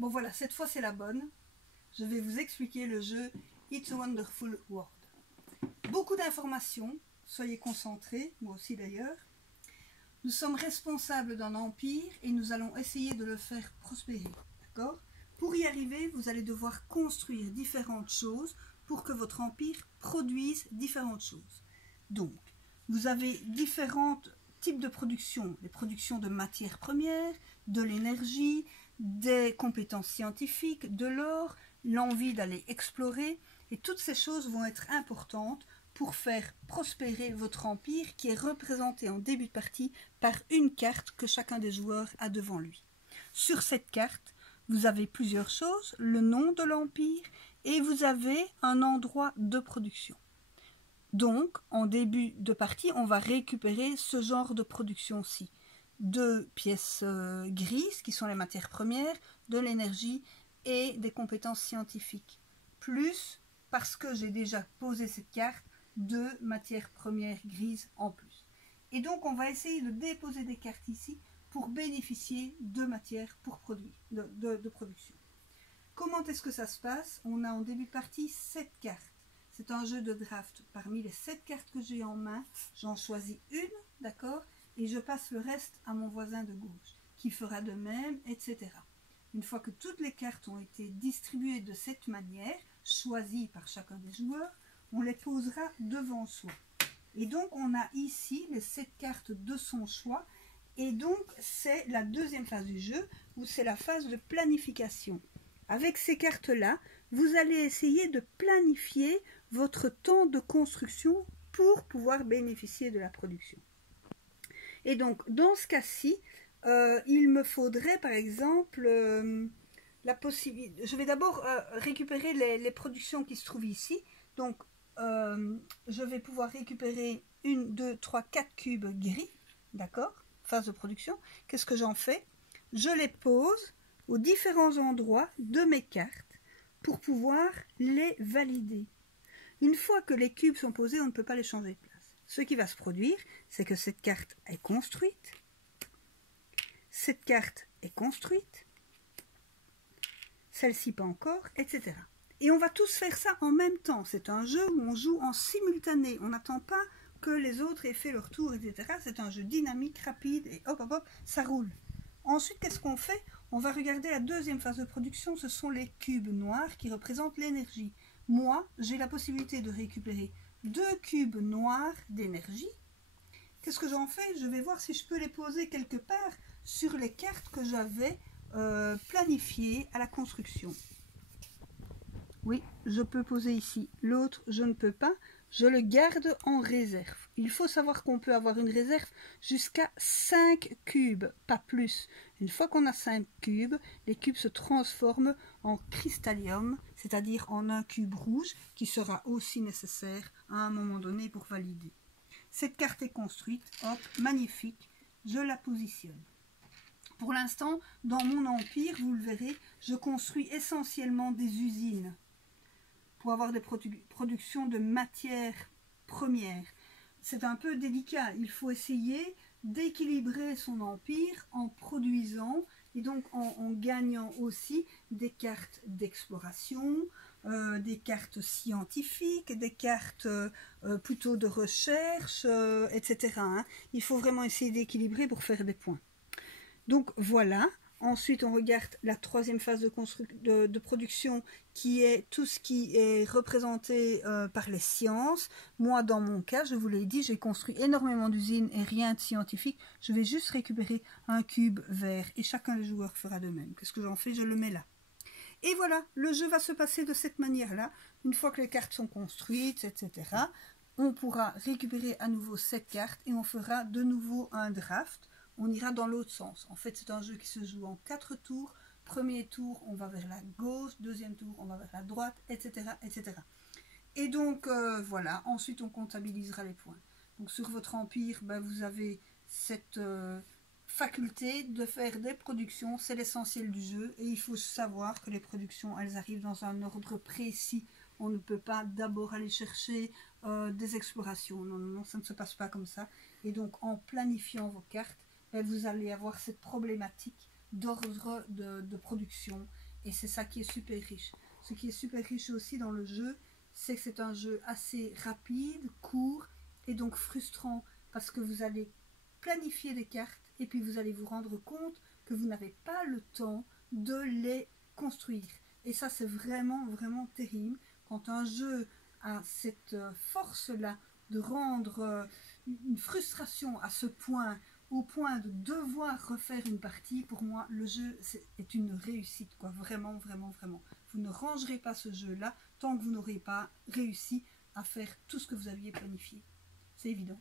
Bon voilà, cette fois c'est la bonne. Je vais vous expliquer le jeu It's a Wonderful World. Beaucoup d'informations, soyez concentrés, moi aussi d'ailleurs. Nous sommes responsables d'un empire et nous allons essayer de le faire prospérer, d'accord? Pour y arriver, vous allez devoir construire différentes choses pour que votre empire produise différentes choses. Donc, vous avez différents types de production, les productions de matières premières, de l'énergie, des compétences scientifiques, de l'or, l'envie d'aller explorer, et toutes ces choses vont être importantes pour faire prospérer votre empire qui est représenté en début de partie par une carte que chacun des joueurs a devant lui. Sur cette carte, vous avez plusieurs choses, le nom de l'empire et vous avez un endroit de production. Donc, en début de partie, on va récupérer ce genre de production-ci. 2 pièces grises, qui sont les matières premières, de l'énergie et des compétences scientifiques. Plus, parce que j'ai déjà posé cette carte, 2 matières premières grises en plus. Et donc, on va essayer de déposer des cartes ici pour bénéficier de matières pour produire, de production. Comment est-ce que ça se passe? On a en début de partie 7 cartes. C'est un jeu de draft. Parmi les 7 cartes que j'ai en main, j'en choisis une, d'accord? Et je passe le reste à mon voisin de gauche, qui fera de même, etc. Une fois que toutes les cartes ont été distribuées de cette manière, choisies par chacun des joueurs, on les posera devant soi. Et donc, on a ici les 7 cartes de son choix. Et donc, c'est la deuxième phase du jeu, où c'est la phase de planification. Avec ces cartes-là, vous allez essayer de planifier votre temps de construction pour pouvoir bénéficier de la production. Et donc, dans ce cas-ci, il me faudrait, par exemple, la possibilité... Je vais d'abord récupérer les productions qui se trouvent ici. Donc, je vais pouvoir récupérer 1, 2, 3, 4 cubes gris, d'accord? Phase de production. Qu'est-ce que j'en fais? Je les pose aux différents endroits de mes cartes pour pouvoir les valider. Une fois que les cubes sont posés, on ne peut pas les changer de place. Ce qui va se produire, c'est que cette carte est construite, cette carte est construite, celle-ci pas encore, etc. Et on va tous faire ça en même temps. C'est un jeu où on joue en simultané. On n'attend pas que les autres aient fait leur tour, etc. C'est un jeu dynamique, rapide, et hop, hop, hop, ça roule. Ensuite, qu'est-ce qu'on fait? On va regarder la deuxième phase de production, ce sont les cubes noirs qui représentent l'énergie. Moi, j'ai la possibilité de récupérer 2 cubes noirs d'énergie. Qu'est-ce que j'en fais? Je vais voir si je peux les poser quelque part sur les cartes que j'avais planifiées à la construction. Oui, je peux poser ici. L'autre, je ne peux pas. Je le garde en réserve. Il faut savoir qu'on peut avoir une réserve jusqu'à 5 cubes, pas plus. Une fois qu'on a 5 cubes, les cubes se transforment en cristallium, c'est-à-dire en un cube rouge qui sera aussi nécessaire à un moment donné pour valider. Cette carte est construite, hop, magnifique, je la positionne. Pour l'instant, dans mon empire, vous le verrez, je construis essentiellement des usines pour avoir des productions de matières premières. C'est un peu délicat, il faut essayer d'équilibrer son empire en produisant et donc en gagnant aussi des cartes d'exploration, des cartes scientifiques, des cartes plutôt de recherche, etc. Hein. Il faut vraiment essayer d'équilibrer pour faire des points. Donc voilà. Ensuite, on regarde la troisième phase de production qui est tout ce qui est représenté par les sciences. Moi, dans mon cas, je vous l'ai dit, j'ai construit énormément d'usines et rien de scientifique. Je vais juste récupérer un cube vert et chacun des joueurs fera de même. Qu'est-ce que j'en fais? Je le mets là. Et voilà, le jeu va se passer de cette manière-là. Une fois que les cartes sont construites, etc., on pourra récupérer à nouveau cette carte et on fera de nouveau un draft. On ira dans l'autre sens. En fait, c'est un jeu qui se joue en 4 tours. Premier tour, on va vers la gauche. Deuxième tour, on va vers la droite, etc. etc. Et donc, voilà. Ensuite, on comptabilisera les points. Donc, sur votre empire, ben, vous avez cette faculté de faire des productions. C'est l'essentiel du jeu. Et il faut savoir que les productions, elles arrivent dans un ordre précis. On ne peut pas d'abord aller chercher des explorations. Non, non, non, ça ne se passe pas comme ça. Et donc, en planifiant vos cartes, vous allez avoir cette problématique d'ordre de production Et c'est ça qui est super riche. Ce qui est super riche aussi dans le jeu, c'est que c'est un jeu assez rapide, court et donc frustrant parce que vous allez planifier des cartes et puis vous allez vous rendre compte que vous n'avez pas le temps de les construire. Et ça, c'est vraiment, vraiment terrible quand un jeu a cette force-là de rendre une frustration à ce point, au point de devoir refaire une partie. Pour moi, le jeu est une réussite, quoi. Vraiment, vraiment, vraiment. Vous ne rangerez pas ce jeu-là tant que vous n'aurez pas réussi à faire tout ce que vous aviez planifié. C'est évident.